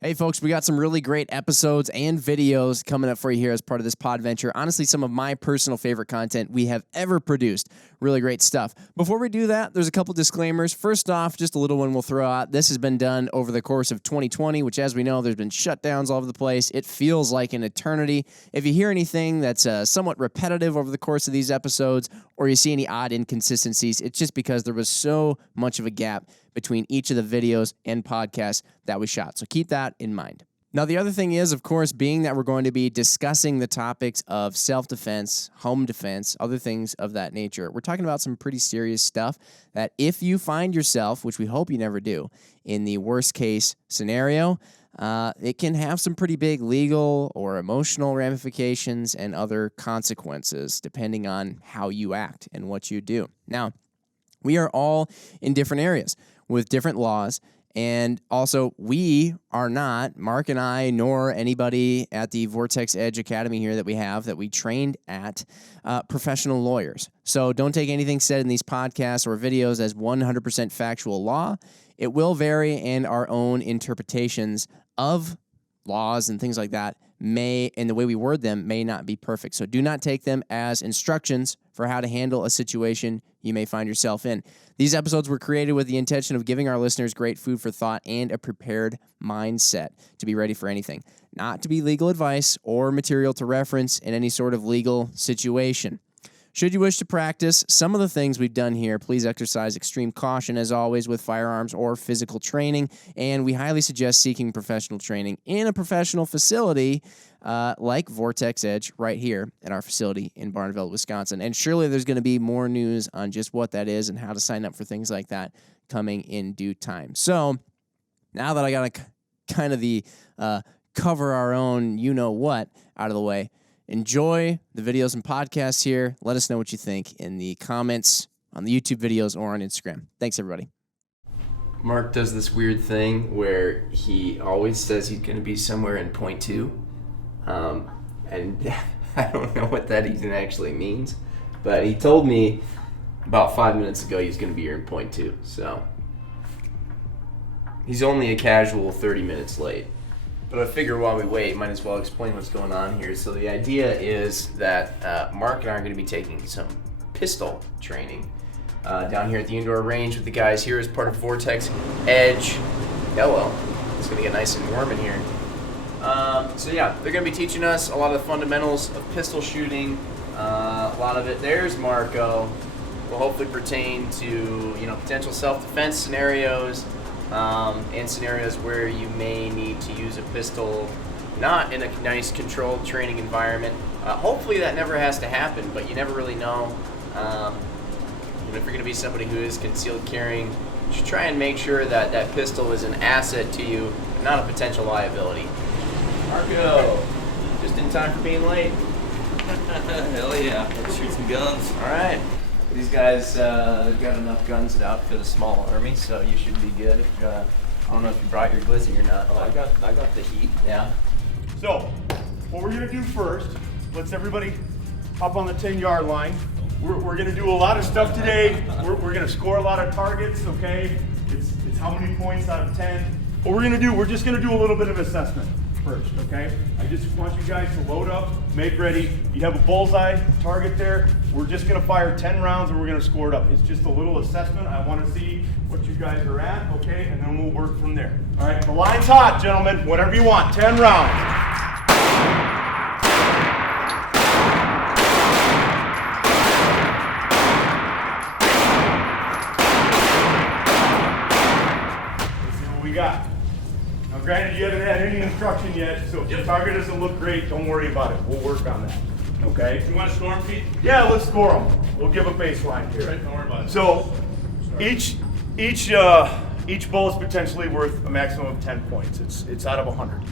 Hey folks, we got some really great episodes and videos coming up for you here as part of this Podventure. Honestly, some of my personal favorite content we have ever produced. Really great stuff. Before we do that, there's a couple disclaimers. First off, just a little one we'll throw out. This has been done over the course of 2020, which as we know, there's been shutdowns all over the place. It feels like an eternity. If you hear anything that's somewhat repetitive over the course of these episodes, or you see any odd inconsistencies, it's just because there was so much of a gap between each of the videos and podcasts that we shot. So keep that in mind. Now, the other thing is, of course, being that we're going to be discussing the topics of self-defense, home defense, other things of that nature, we're talking about some pretty serious stuff that if you find yourself, which we hope you never do, in the worst case scenario, it can have some pretty big legal or emotional ramifications and other consequences depending on how you act and what you do. Now, we are all in different areas with different laws, and also we are not, Mark and I, nor anybody at the Vortex EDGE Academy here that we trained at, professional lawyers. So don't take anything said in these podcasts or videos as 100% factual law. It will vary, and our own interpretations of laws and things like that and the way we word them may not be perfect. So do not take them as instructions for how to handle a situation you may find yourself in. These episodes were created with the intention of giving our listeners great food for thought and a prepared mindset to be ready for anything, not to be legal advice or material to reference in any sort of legal situation. Should you wish to practice some of the things we've done here, please exercise extreme caution, as always, with firearms or physical training, and we highly suggest seeking professional training in a professional facility like Vortex EDGE right here at our facility in Barneveld, Wisconsin. And surely there's going to be more news on just what that is and how to sign up for things like that coming in due time. So now that I got kind of the cover our own you-know-what out of the way, enjoy the videos and podcasts here. Let us know what you think in the comments on the YouTube videos or on Instagram. Thanks, everybody. Mark does this weird thing where he always says he's going to be somewhere in point two. And I don't know what that even actually means. But he told me about 5 minutes ago he's going to be here in point two. So he's only a casual 30 minutes late. But I figure while we wait, might as well explain what's going on here. So the idea is that Mark and I are going to be taking some pistol training down here at the indoor range with the guys here as part of Vortex EDGE. Hello. It's going to get nice and warm in here. So yeah, they're going to be teaching us a lot of the fundamentals of pistol shooting. A lot of it, there's Marco, will hopefully pertain to potential self-defense scenarios. And scenarios where you may need to use a pistol not in a nice controlled training environment. Hopefully that never has to happen, but you never really know. If you're going to be somebody who is concealed carrying, you should try and make sure that that pistol is an asset to you, not a potential liability. Marco, just in time for being late. Hell yeah, let's shoot some guns. All right. These guys, they've got enough guns to outfit a small army, so you should be good. I don't know if you brought your glizzy or not. Oh, I got the heat. Yeah. So, what we're gonna do first, let's everybody up on the 10-yard line. We're gonna do a lot of stuff today. We're gonna score a lot of targets, okay? It's how many points out of 10. What we're just gonna do a little bit of assessment first, okay? I just want you guys to load up, make ready. You have a bullseye target there. We're just gonna fire 10 rounds and we're gonna score it up. It's just a little assessment. I wanna see what you guys are at, okay? And then we'll work from there. All right, the line's hot, gentlemen. Whatever you want, 10 rounds. We got. Now granted, you haven't had any instruction yet, so if the target doesn't look great, don't worry about it. We'll work on that, okay? You want to score them, Pete? Yeah, let's score them. We'll give a baseline here. Right, don't worry about it. So each bullet's potentially worth a maximum of 10 points. It's out of 100.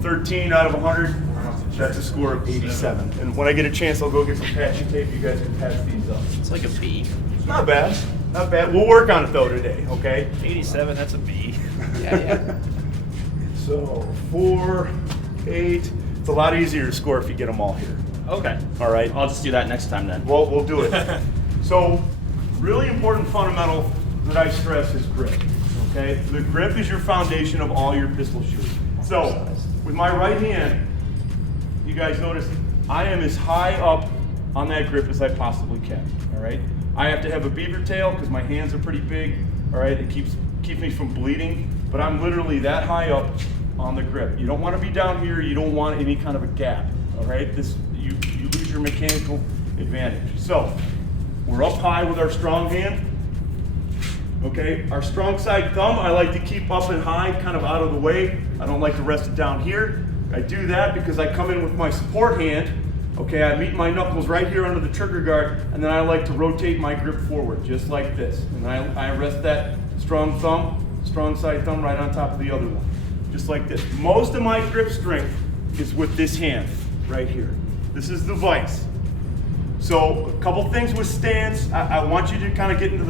13 out of 100, that's a score of 87. And when I get a chance, I'll go get some patchy tape. You guys can patch these up. It's like a B. Not bad. Not bad. We'll work on it though today, okay? 87, that's a B. Yeah. So 4, 8. It's a lot easier to score if you get them all here. Okay. All right. I'll just do that next time then. Well, we'll do it. So, really important fundamental that I stress is grip. Okay? The grip is your foundation of all your pistol shooting. So with my right hand, you guys notice I am as high up on that grip as I possibly can, all right? I have to have a beaver tail because my hands are pretty big, all right? It keeps me from bleeding, but I'm literally that high up on the grip. You don't want to be down here. You don't want any kind of a gap, all right? You lose your mechanical advantage. So we're up high with our strong hand, okay? Our strong side thumb, I like to keep up and high, kind of out of the way. I don't like to rest it down here. I do that because I come in with my support hand, okay? I meet my knuckles right here under the trigger guard, and then I like to rotate my grip forward, just like this. And I rest that strong side thumb right on top of the other one, just like this. Most of my grip strength is with this hand right here. This is the vise. So a couple things with stance. I want you to kind of get into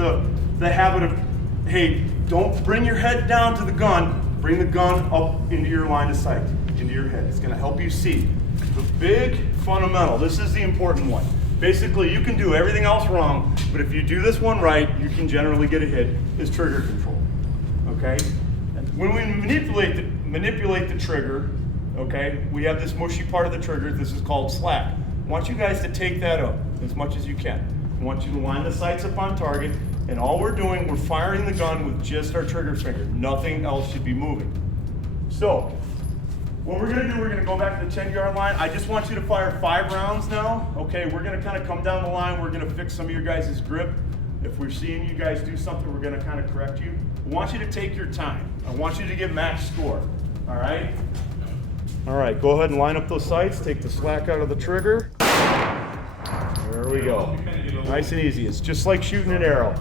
the habit of, hey, don't bring your head down to the gun. Bring the gun up into your line of sight, into your head. It's going to help you see. The big fundamental, this is the important one. Basically, you can do everything else wrong, but if you do this one right, you can generally get a hit, is trigger control, okay? When we manipulate the trigger, okay, we have this mushy part of the trigger, this is called slack. I want you guys to take that up as much as you can. I want you to line the sights up on target, and all we're doing, we're firing the gun with just our trigger finger. Nothing else should be moving. So, what we're gonna do, we're gonna go back to the 10-yard line. I just want you to fire 5 rounds now. Okay, we're gonna kind of come down the line. We're gonna fix some of your guys' grip. If we're seeing you guys do something, we're gonna kind of correct you. I want you to take your time. I want you to get max score, all right? All right, go ahead and line up those sights. Take the slack out of the trigger. There we go. Nice and easy. It's just like shooting an arrow.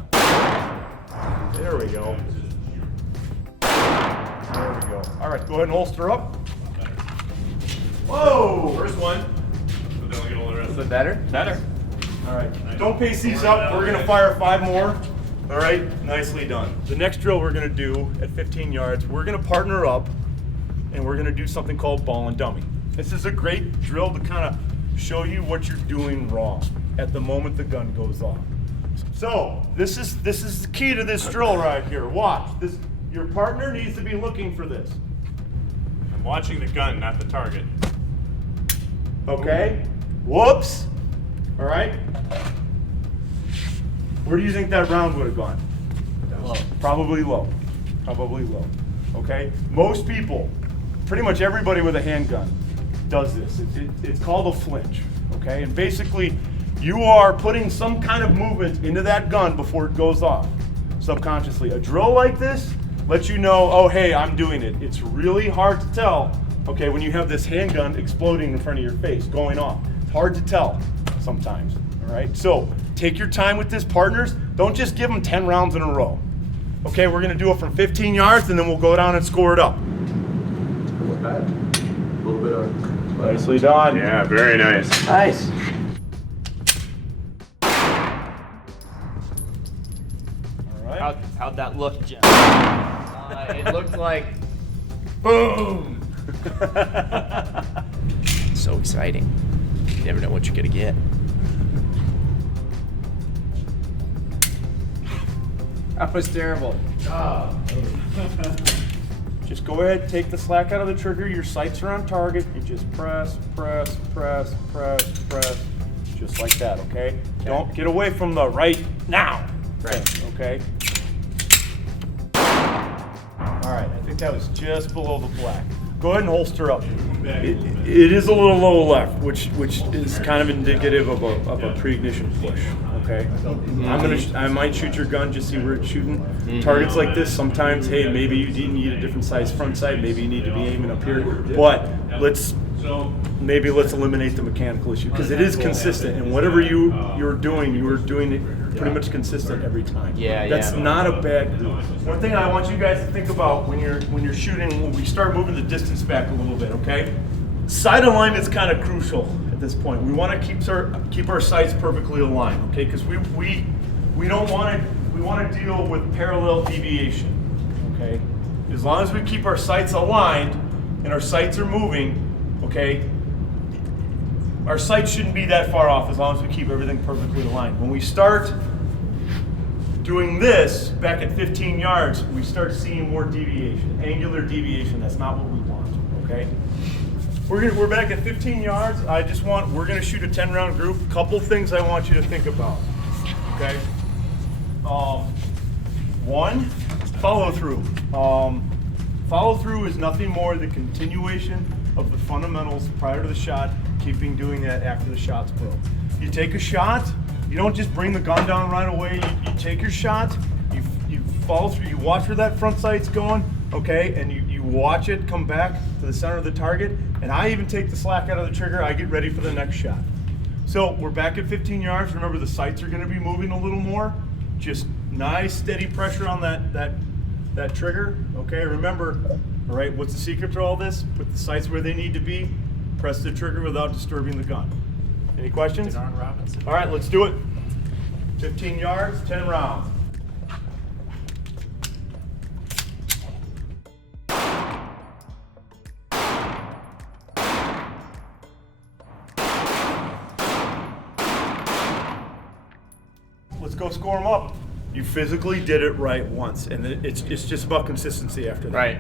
There we go. There we go. All right, go ahead and holster up. Whoa! First one. Is it better? Better. All right, don't pace these up. We're gonna fire 5 more. All right, nicely done. The next drill we're gonna do at 15 yards, we're gonna partner up and we're gonna do something called ball and dummy. This is a great drill to kind of show you what you're doing wrong at the moment the gun goes off. So this is the key to this drill right here. Watch this. Your partner needs to be looking for this. I'm watching the gun, not the target. Okay. Whoops. All right. Where do you think that round would have gone? Low. Probably low. Probably low. Okay. Most people, pretty much everybody with a handgun, does this. It's called a flinch. Okay. And basically, you are putting some kind of movement into that gun before it goes off, subconsciously. A drill like this lets you know, oh, hey, I'm doing it. It's really hard to tell, okay, when you have this handgun exploding in front of your face, going off. It's hard to tell sometimes, all right? So take your time with this, partners. Don't just give them 10 rounds in a row. Okay, we're gonna do it from 15 yards and then we'll go down and score it up. A little bit of... Nicely done. Yeah, very nice. Nice. All right. How'd that look, Jim? It looked like boom. So exciting. You never know what you're gonna get. That was terrible. Just go ahead, take the slack out of the trigger. Your sights are on target. You just press, press, press, press, press, just like that, okay? Don't get away from the right now. Right. Okay? All right, I think that was just below the black. Go ahead and holster up. It is a little low left, which is kind of indicative of a pre-ignition push. Okay, I might shoot your gun, just see where it's shooting. Targets like this, sometimes, hey, maybe you need a different size front sight. Maybe you need to be aiming up here. But let's eliminate the mechanical issue because it is consistent, and whatever you're doing it pretty much consistent every time. Yeah, That's yeah. not a bad group. One thing I want you guys to think about when you're shooting, when we start moving the distance back a little bit, okay? Side alignment is kind of crucial at this point. We want to keep our sights perfectly aligned, okay? Because we don't want to. We want to deal with parallel deviation, okay? As long as we keep our sights aligned and our sights are moving, okay? Our sights shouldn't be that far off as long as we keep everything perfectly aligned. When we start doing this back at 15 yards, we start seeing more deviation, angular deviation. That's not what we want, okay? We're back at 15 yards. We're gonna shoot a 10-round group. Couple things I want you to think about, okay? One, follow through. Follow through is nothing more than the continuation of the fundamentals prior to the shot, doing that after the shot's broke. You take a shot, you don't just bring the gun down right away. You take your shot, you follow through, you watch where that front sight's going, okay, and you watch it come back to the center of the target, and I even take the slack out of the trigger. I get ready for the next shot. So we're back at 15 yards. Remember, the sights are going to be moving a little more. Just nice, steady pressure on that trigger. Okay, remember, all right, what's the secret to all this? Put the sights where they need to be. Press the trigger without disturbing the gun. Any questions? All right, let's do it. 15 yards, 10 rounds. Let's go score them up. You physically did it right once, and it's just about consistency after that. Right.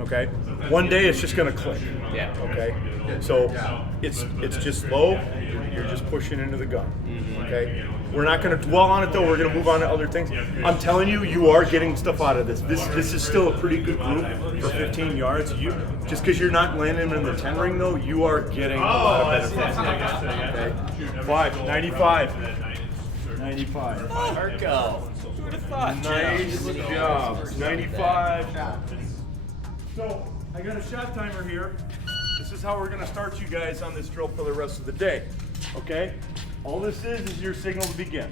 Okay. One day it's just gonna click. Yeah. Okay. So it's just low. You're just pushing into the gun. Okay. We're not gonna dwell on it though. We're gonna move on to other things. I'm telling you, you are getting stuff out of this. This is still a pretty good group for 15 yards. Just because you're not landing them in the 10 ring though, you are getting a lot of benefits. Okay. 95. 95. Marco. Who would have thought? Nice job. 95. So, I got a shot timer here. This is how we're going to start you guys on this drill for the rest of the day. Okay? All this is your signal to begin.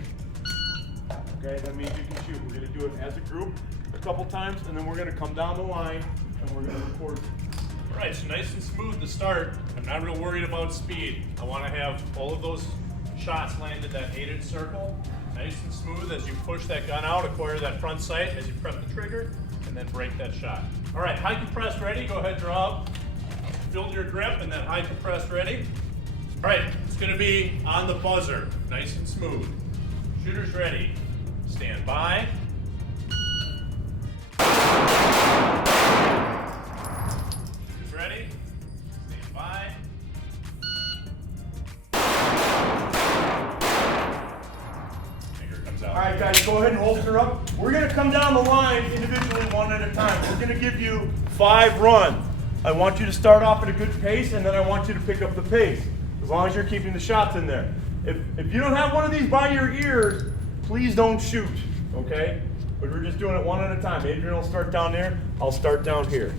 Okay? That means you can shoot. We're going to do it as a group a couple times, and then we're going to come down the line, and we're going to record. All right, so nice and smooth to start. I'm not real worried about speed. I want to have all of those shots land in that 8-inch circle. Nice and smooth as you push that gun out, acquire that front sight as you press the trigger, and then break that shot. All right, high compressed ready. Go ahead, draw up. Build your grip and then high compressed ready. All right, it's gonna be on the buzzer, nice and smooth. Shooters ready. Stand by. Shooters ready. Stand by. All right, guys, go ahead and holster up. We're going to come down the line individually one at a time. We're going to give you 5 runs. I want you to start off at a good pace, and then I want you to pick up the pace, as long as you're keeping the shots in there. If you don't have one of these by your ears, please don't shoot, okay? But we're just doing it one at a time. Adrian will start down there. I'll start down here.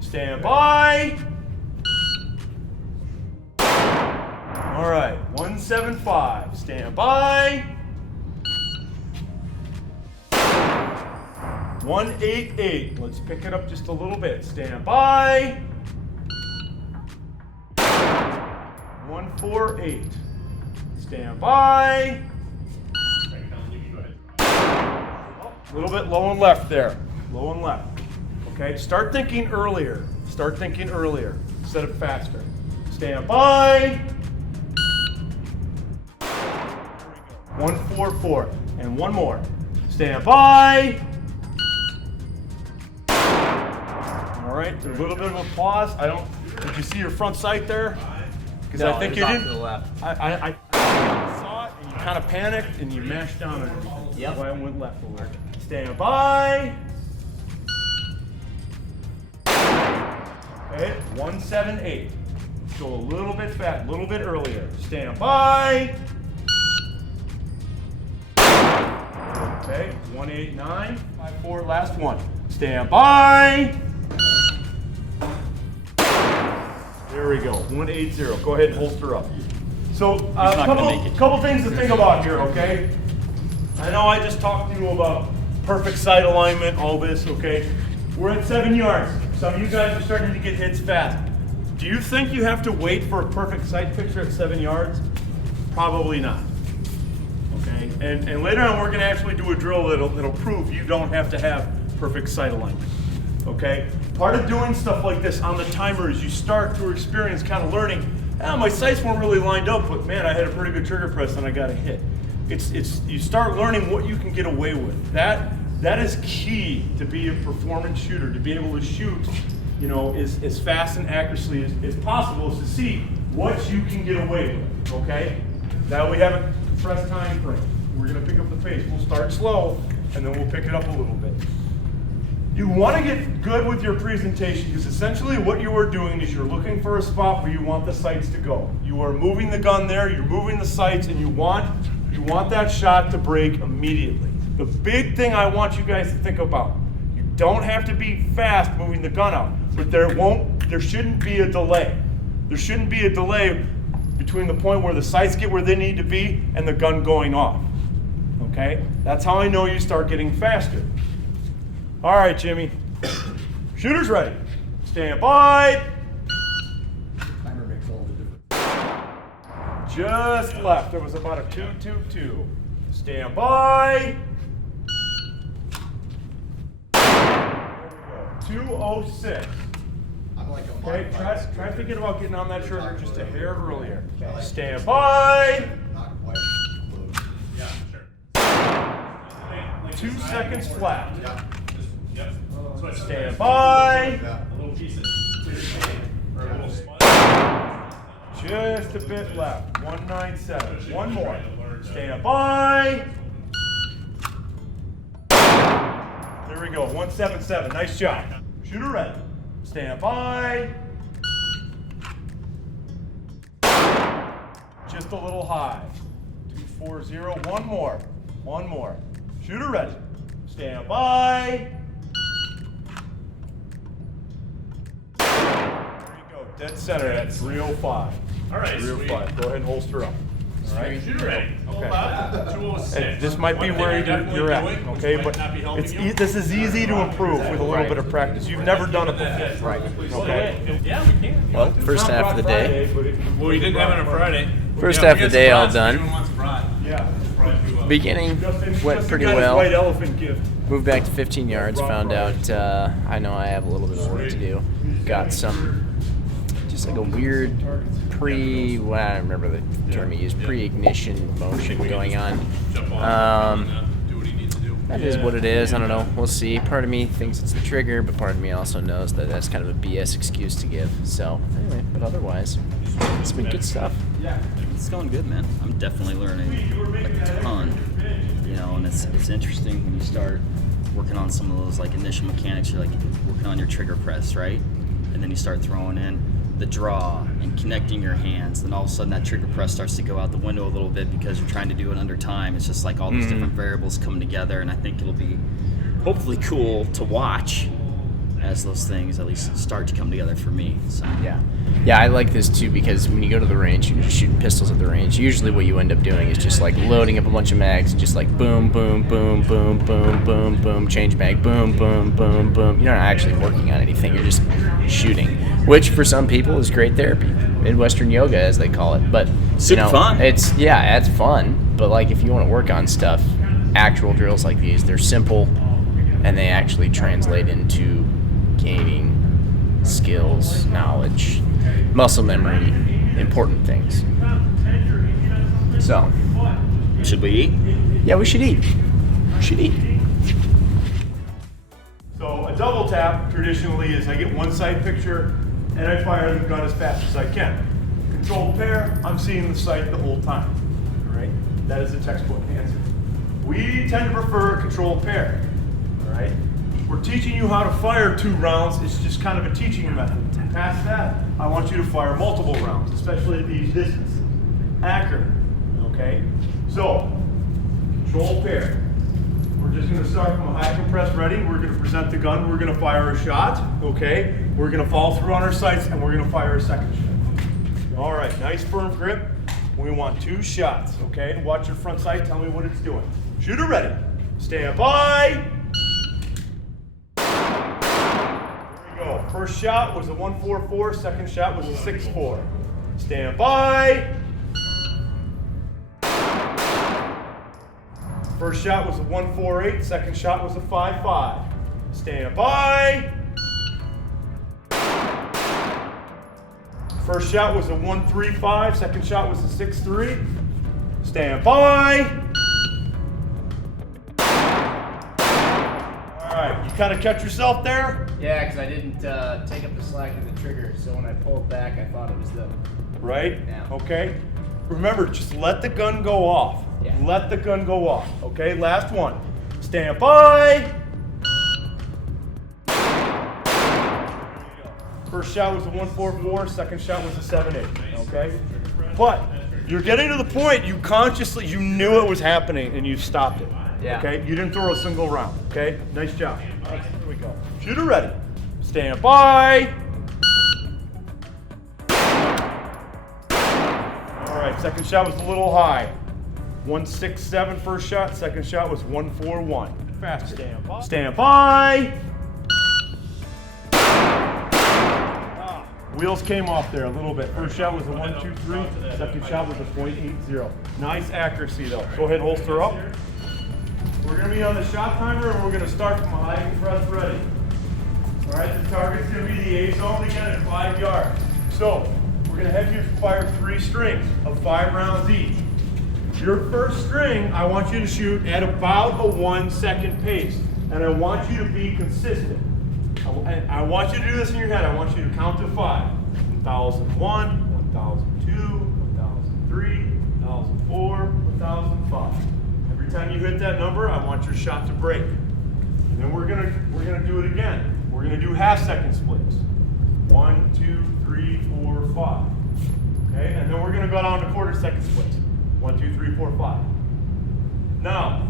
Stand by. All right, 175. Stand by. 188. Let's pick it up just a little bit. Stand by. 148. Stand by. A little bit low and left there. Low and left. Okay, start thinking earlier. Start thinking earlier instead of faster. Stand by. 144. And one more. Stand by. All right, a little bit of a pause. Did you see your front sight there? Because No, I think it you was off didn't. to the left. I saw it and you kind of panicked and you mashed down on it. Yep. That's why I went left a little. Stand by. Okay, 178. Go a little bit fast, a little bit earlier. Stand by. Okay, 189. 54, last one. Stand by. There we go, 180. Go ahead and holster up. So, a couple things to think about here, okay? I know I just talked to you about perfect sight alignment, all this, okay? We're at 7 yards. Some of you guys are starting to get hits fast. Do you think you have to wait for a perfect sight picture at 7 yards? Probably not. Okay, and later on we're going to actually do a drill that'll prove you don't have to have perfect sight alignment. Okay, part of doing stuff like this on the timer is you start through experience, kind of learning. My sights weren't really lined up, but man, I had a pretty good trigger press and I got a hit. It's you start learning what you can get away with. That is key to be a performance shooter, to be able to shoot you know, as fast and accurately as possible is to see what you can get away with, okay? Now we have a compressed time frame. We're gonna pick up the pace. We'll start slow, and then we'll pick it up a little bit. You wanna get good with your presentation, because essentially what you are doing is you're looking for a spot where you want the sights to go. You are moving the gun there, you're moving the sights, and you want that shot to break immediately. The big thing I want you guys to think about, you don't have to be fast moving the gun out, but there shouldn't be a delay. There shouldn't be a delay between the point where the sights get where they need to be and the gun going off, okay? That's how I know you start getting faster. All right, Jimmy, shooter's ready. Stand by. Timer makes all the difference. Just left, there was about a 2-2-2. Stand by. 2:06. I'm like a Okay, firefighter. try thinking about getting on that trigger just a hair earlier. Stand by. Not quite close. Yeah, sure. 2 seconds flat. Yeah. Yep. So I Stand by. Yeah. a little piece of or a little sponge. Just a bit left. 197. One more. Stand by. There we go. 177. Nice job. Shooter ready. Stand by. Just a little high. 240. One more. One more. Shooter ready. Stand by. There you go. Dead center at 305. All right, sweet. 305. Go ahead and holster up. All right. Shooter ready. Hold Okay. up. 206. And this might be One where thing I'm definitely you're at, doing, which okay? might But not be helping you. this is easy to improve with a little bit of practice. You've never done it before, right? Okay. Yeah, we can. Well, first It's not half of the Black day. Friday, but it- Well, you didn't have it on Friday. First Yeah, half we of the got day some all rods. done. Everyone wants a rod. Yeah. Beginning Justin went pretty got his well. white elephant gift. Moved back to 15 yards. Found out I know I have a little bit of work to do. Got some, just like a weird well, I don't remember the term he used, pre-ignition motion going on. Jump on do what he needs to do. That is what it is. I don't know. We'll see. Part of me thinks it's the trigger, but part of me also knows that that's kind of a BS excuse to give. So anyway, but otherwise, it's been good stuff. It's going good, man. I'm definitely learning like a ton, you know, and it's interesting when you start working on some of those like initial mechanics. You're like working on your trigger press, right? And then you start throwing in the draw and connecting your hands. Then all of a sudden that trigger press starts to go out the window a little bit because you're trying to do it under time. It's just like all these different variables coming together, and I think it'll be hopefully cool to watch as those things at least start to come together for me. So Yeah, I like this too because when you go to the range, you're just shooting pistols at the range. Usually what you end up doing is just like loading up a bunch of mags, just like boom, boom, boom, boom, boom, boom, boom, change mag, boom, boom, boom, boom. You're not actually working on anything, you're just shooting, which for some people is great therapy. Midwestern yoga, as they call it. But, Super fun. it's fun, but like if you want to work on stuff, actual drills like these, they're simple and they actually translate into gaining skills, knowledge, muscle memory, important things. So, should we eat? yeah, we should eat. So a double tap traditionally is I get one side picture and I fire the gun as fast as I can. Controlled pair, I'm seeing the sight the whole time. All right, that is the textbook answer. We tend to prefer a controlled pair. All right, we're teaching you how to fire 2 rounds. It's just kind of a teaching method. Past that, I want you to fire multiple rounds, especially at these distances. Accurate. Okay, so controlled pair. We're just going to start from a high compressed ready. We're going to present the gun. We're going to fire a shot. Okay. We're going to follow through on our sights, and we're going to fire a second shot. All right. Nice firm grip. We want 2 shots. Okay. Watch your front sight. Tell me what it's doing. Shooter ready. Stand by. There we go. First shot was a 144. Second shot was a 6-4. Stand by. First shot was a 148, second shot was a 5-5. Stand by. First shot was a 135, second shot was a 6-3. Stand by. All right, you kind of catch yourself there? Yeah, because I didn't take up the slack of the trigger, so when I pulled back, I thought it was the... Right? Yeah. Okay. Remember, just let the gun go off. Yeah. Let the gun go off. Okay, last one. Stand by. First shot was a 144, second shot was a 7.8. Okay? But you're getting to the point you consciously, you knew it was happening and you stopped it. Yeah. Okay? You didn't throw a single round. Okay? Nice job. Here we go. Shooter ready. Stand by. All right, second shot was a little high. 167 first shot, second shot was 141. Faster. Stand by. Stand by. Wheels came off there a little bit. First shot was a 123, second shot was a .80. Nice accuracy though. Go ahead, holster up. We're gonna be on the shot timer and we're gonna start from a high compressed ready. All right, the target's gonna be the A zone again at 5 yards. So, we're gonna have you fire 3 strings of 5 rounds each. Your first string, I want you to shoot at about a 1 second pace. And I want you to be consistent. I want you to do this in your head. I want you to count to 5. 1001, 1002, 1003, 1004, 1005. Every time you hit that number, I want your shot to break. And then we're gonna do it again. We're gonna do half-second splits. 1, 2, 3, 4, 5. Okay, and then we're gonna go down to quarter-second splits. 1, 2, 3, 4, 5. Now,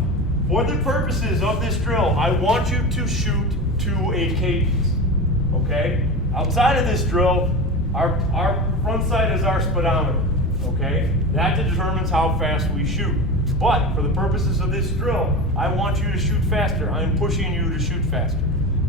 for the purposes of this drill, I want you to shoot to a cadence. Okay? Outside of this drill, our front sight is our speedometer. Okay? That determines how fast we shoot. But for the purposes of this drill, I want you to shoot faster. I'm pushing you to shoot faster.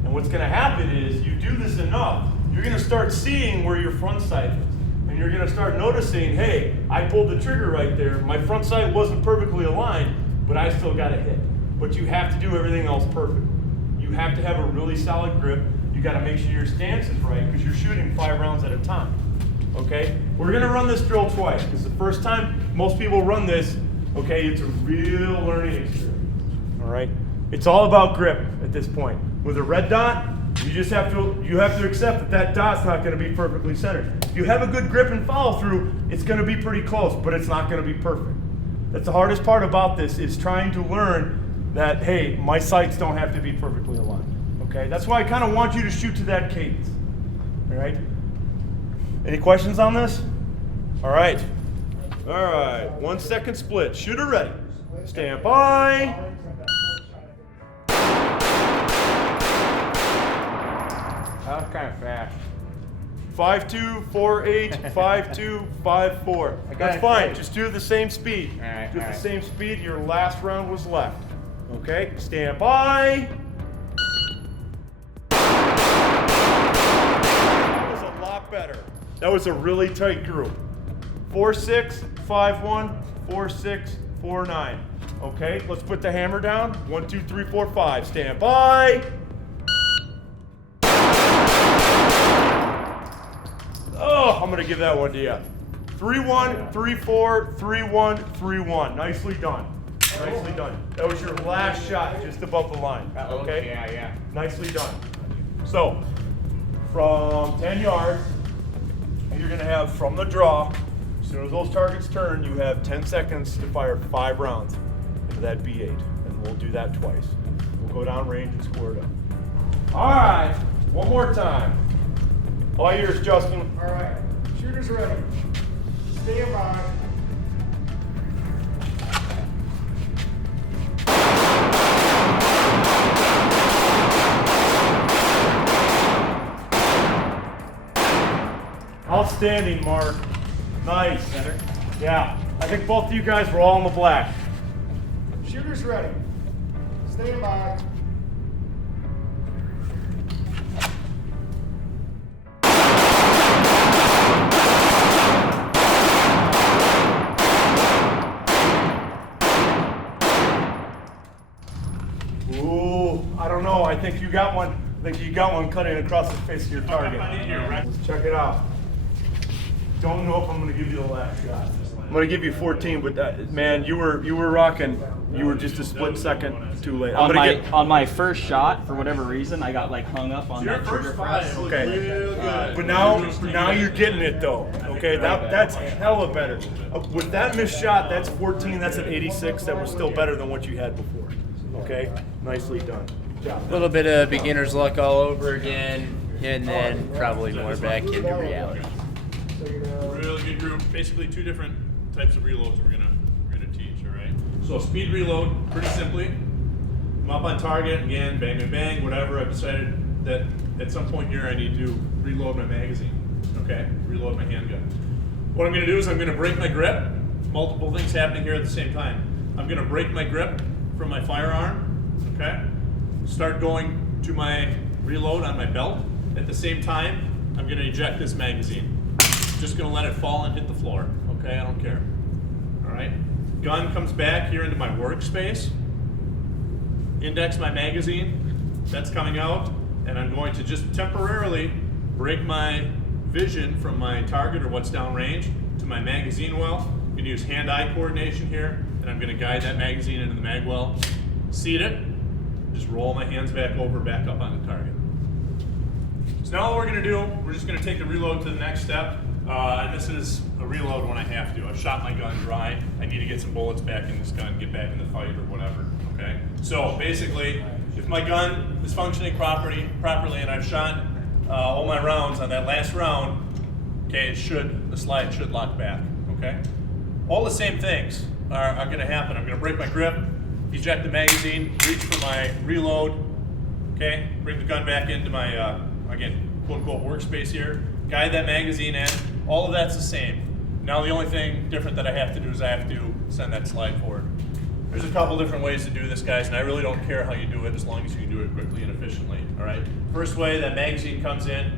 And what's going to happen is, you do this enough, you're going to start seeing where your front sight is. And you're going to start noticing, hey, I pulled the trigger right there. My front sight wasn't perfectly aligned, but I still got a hit. But you have to do everything else perfect. You have to have a really solid grip. You got to make sure your stance is right because you're shooting 5 rounds at a time. Okay? We're going to run this drill twice because the first time most people run this, okay, it's a real learning experience. All right? It's all about grip at this point. With a red dot, you have to accept that that dot's not going to be perfectly centered. If you have a good grip and follow through, it's going to be pretty close, but it's not going to be perfect. That's the hardest part about this, is trying to learn that, hey, my sights don't have to be perfectly aligned. Okay? That's why I kind of want you to shoot to that cadence. All right? Any questions on this? All right. All right. 1 second split. Shooter ready. Stand by. That was kind of fast. 5-2, 4-8, 5-2, 5-4. That's fine. Just do it the same speed. All right, do it all the right. same speed. Your last round was left. Okay? Stand by. That was a lot better. That was a really tight group. 4-6, 5-1, 4-6, 4-9. Okay? Let's put the hammer down. 1, 2, 3, 4, 5. Stand by. Oh, I'm going to give that one to you. 3-1, 3-4, 3-1, 3-1. Nicely done. Nicely done. That was your last shot just above the line. Okay? Yeah. Nicely done. So, from 10 yards, you're going to have from the draw, as soon as those targets turn, you have 10 seconds to fire 5 rounds into that B8. And we'll do that twice. We'll go down range and score it up. All right. One more time. All ears, Justin. All right, shooters ready. Stand by. Outstanding, Mark. Nice. Yeah, I think both of you guys were all in the black. Shooters ready. Stand by. Ooh, I don't know. I think you got one. I think you got one cutting across the face of your target. I need your Let's check it out. Don't know if I'm going to give you the last shot. I'm gonna give you 14, but man, you were rocking. You were just a split second too late. On my first shot, for whatever reason, I got like hung up on that trigger press. Okay. But now you're getting it though. Okay, that's hella better. With that missed shot, that's 14. That's an 86. That was still better than what you had before. Okay, nicely done. Good job. A little bit of beginner's luck all over again, and then probably more back into reality. Really good group. Basically, two different types of reloads we're gonna teach. All right. So speed reload, pretty simply. I'm up on target again, bang, bang, bang, whatever. I've decided that at some point here I need to reload my magazine. Okay, reload my handgun. What I'm gonna do is I'm gonna break my grip. Multiple things happening here at the same time. I'm gonna break my grip from my firearm. Okay. Start going to my reload on my belt. At the same time, I'm gonna eject this magazine. Just gonna let it fall and hit the floor. Okay, I don't care. All right. Gun comes back here into my workspace. Index my magazine. That's coming out, and I'm going to just temporarily break my vision from my target or what's downrange to my magazine well. I'm gonna use hand-eye coordination here, and I'm gonna guide that magazine into the mag well. Seat it. Just roll my hands back over, back up on the target. So now what we're gonna do, we're just gonna take the reload to the next step. And this is a reload when I have to. I've shot my gun dry. I need to get some bullets back in this gun, get back in the fight or whatever, okay? So basically, if my gun is functioning properly and I've shot all my rounds on that last round, okay, the slide should lock back, okay? All the same things are gonna happen. I'm gonna break my grip, eject the magazine, reach for my reload, okay? Bring the gun back into my, again, quote-unquote workspace here, guide that magazine in. All of that's the same. Now the only thing different that I have to do is I have to send that slide forward. There's a couple different ways to do this, guys, and I really don't care how you do it as long as you can do it quickly and efficiently, all right? First way, that magazine comes in.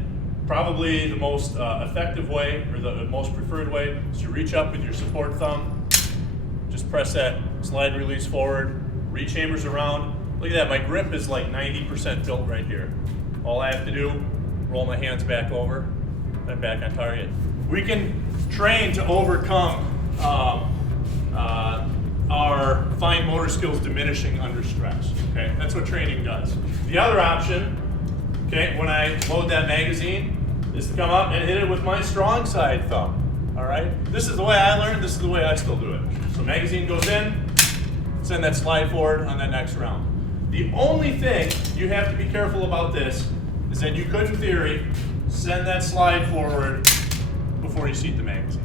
Probably the most effective way, or the most preferred way, is to reach up with your support thumb. Just press that slide release forward, rechambers around. Look at that, my grip is like 90% built right here. All I have to do, roll my hands back over, and back on target. We can train to overcome our fine motor skills diminishing under stress, okay? That's what training does. The other option, okay, when I load that magazine, is to come up and hit it with my strong side thumb, all right? This is the way I learned, this is the way I still do it. So magazine goes in, send that slide forward on that next round. The only thing you have to be careful about this is that you could, in theory, send that slide forward before you seat the magazine.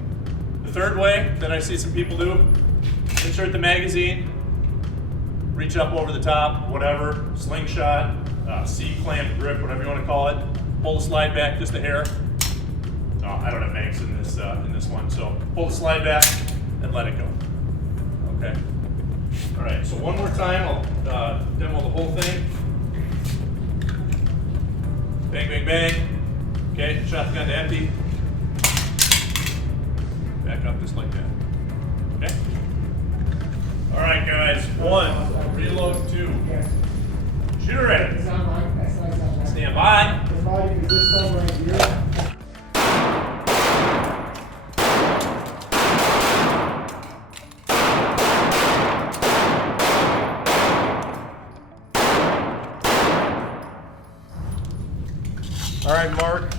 The third way that I see some people do, insert the magazine, reach up over the top, whatever, slingshot, C-clamp grip, whatever you want to call it, pull the slide back just a hair. Oh, I don't have mags in this one, so pull the slide back and let it go. Okay. All right, so one more time, I'll demo the whole thing. Bang, bang, bang. Okay, shotgun to empty. Back up just like that. Okay? All right, guys. 1, reload. 2. Shooter ready. Stand by. All right, Mark.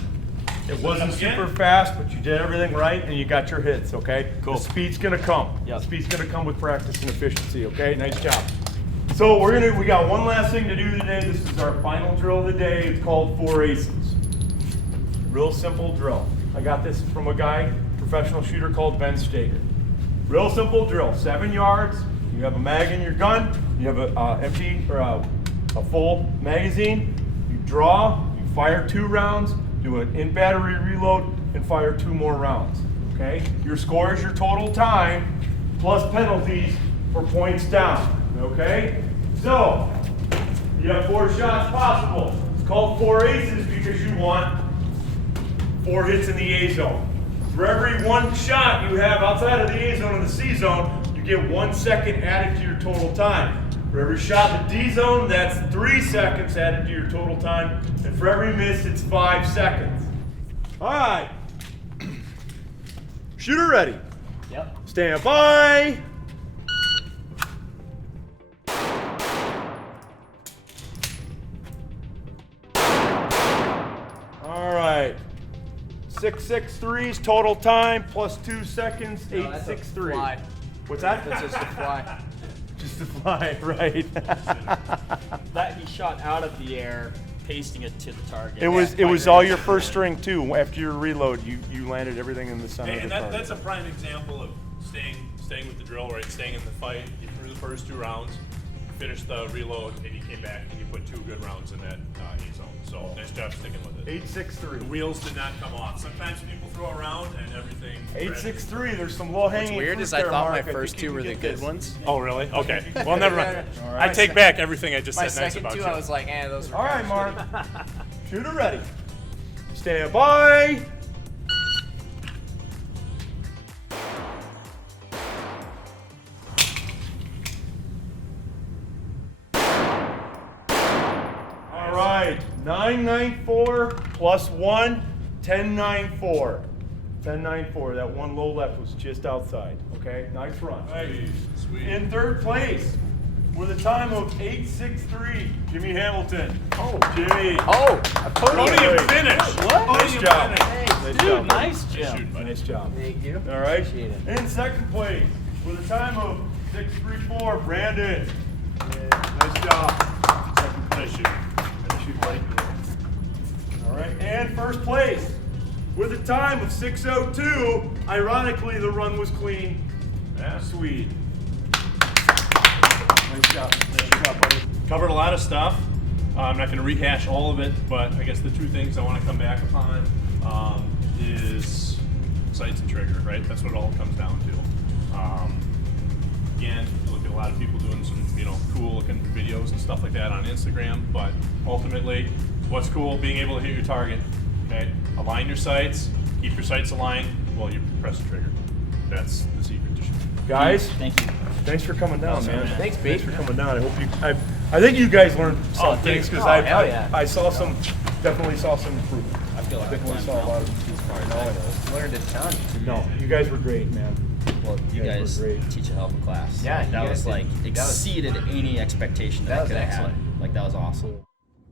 It wasn't super fast, but you did everything right and you got your hits, okay? Cool. The speed's gonna come. Yep. The speed's gonna come with practice and efficiency, okay? Nice job. So we got one last thing to do today. This is our final drill of the day. It's called 4 aces. Real simple drill. I got this from a guy, professional shooter called Ben Stager. Real simple drill, 7 yards. You have a mag in your gun. You have a empty or a full magazine. You draw, you fire 2 rounds, do an in-battery reload, and fire 2 more rounds, okay? Your score is your total time, plus penalties for points down, okay? So, you have 4 shots possible. It's called 4 aces because you want 4 hits in the A zone. For every 1 shot you have outside of the A zone and the C zone, you get 1 second added to your total time. For every shot in the D zone, that's 3 seconds added to your total time. And for every miss, it's 5 seconds. All right. Shooter ready. Yep. Stand by. All right. 663's total time plus 2 seconds. 863. What's that? That's just a fly. Just a fly, right? That he shot out of the air, pasting it to the target. It was all your first string too. After your reload, you landed everything in the center of the And target. that's a prime example of staying with the drill, right? Staying in the fight. You threw the first 2 rounds, finished the reload, and you came back and you put 2 good rounds in that A zone. So nice job sticking with it. 863. The wheels did not come off. Sometimes people throw around and everything. 863. There's some low hanging. What's weird is I thought my first 2 were the good ones. Oh, really? Okay. Well, never mind. I take back everything I just My said nice second about 2, you. I was like, those were All right, kinda Mark. shitty. Shooter ready. Stand by. All right. 994 plus 1, 1094. 1094. That one low left was just outside. Okay. Nice run. Sweet. In third place with a time of 863, Jimmy Hamilton. Oh, Jimmy. Oh, a Podium finish. What? Nice job. Nice, dude, nice job. Nice job. Thank you. All right. Appreciate it. In second place with a time of 634, Brandon. Nice job. Second place. Nice shoot, buddy. All right. And first place with a time of 602. Ironically, the run was clean. Yeah. Swede. Nice job. Nice job, buddy. Covered a lot of stuff. I'm not going to rehash all of it, but I guess the 2 things I want to come back upon is sights and trigger, right? That's what it all comes down to. Again, you look at a lot of people doing some, cool looking videos and stuff like that on Instagram, but ultimately, what's cool? Being able to hit your target, okay? Align your sights, keep your sights aligned while you press the trigger. That's the secret to shooting. Guys, Thank you. thanks for coming down, man. Thanks, Pete. Thanks for coming down. I hope you. I think you guys learned some things because hell yeah. I saw some, definitely saw some improvement. I feel like Definitely I've saw a lot of. Learned a ton. No, you guys were great, man. Well, you Yeah, guys we're great. teach a hell of a class. Yeah, you that guys was did. like exceeded any expectation that I That was could have had. excellent. Like that was awesome.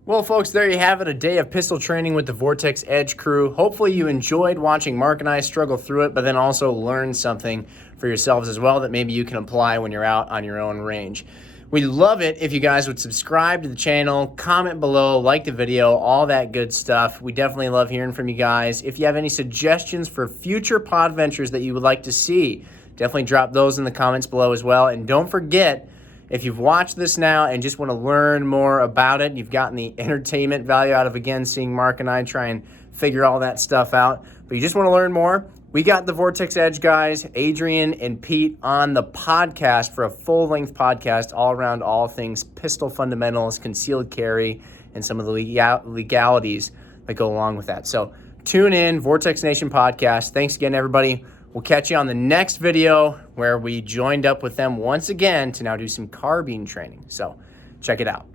Well, folks, there you have it, a day of pistol training with the Vortex EDGE crew. Hopefully you enjoyed watching Mark and I struggle through it, but then also learn something for yourselves as well that maybe you can apply when you're out on your own range. We'd love it if you guys would subscribe to the channel, comment below, like the video, all that good stuff. We definitely love hearing from you guys. If you have any suggestions for future Podventures that you would like to see, definitely drop those in the comments below as well. And don't forget, if you've watched this now and just want to learn more about it, you've gotten the entertainment value out of, again, seeing Mark and I try and figure all that stuff out, but you just want to learn more, we got the Vortex EDGE guys, Adrian and Pete, on the podcast for a full-length podcast all around all things pistol fundamentals, concealed carry, and some of the legalities that go along with that. So tune in, Vortex Nation podcast. Thanks again, everybody. We'll catch you on the next video where we joined up with them once again to now do some carbine training. So check it out.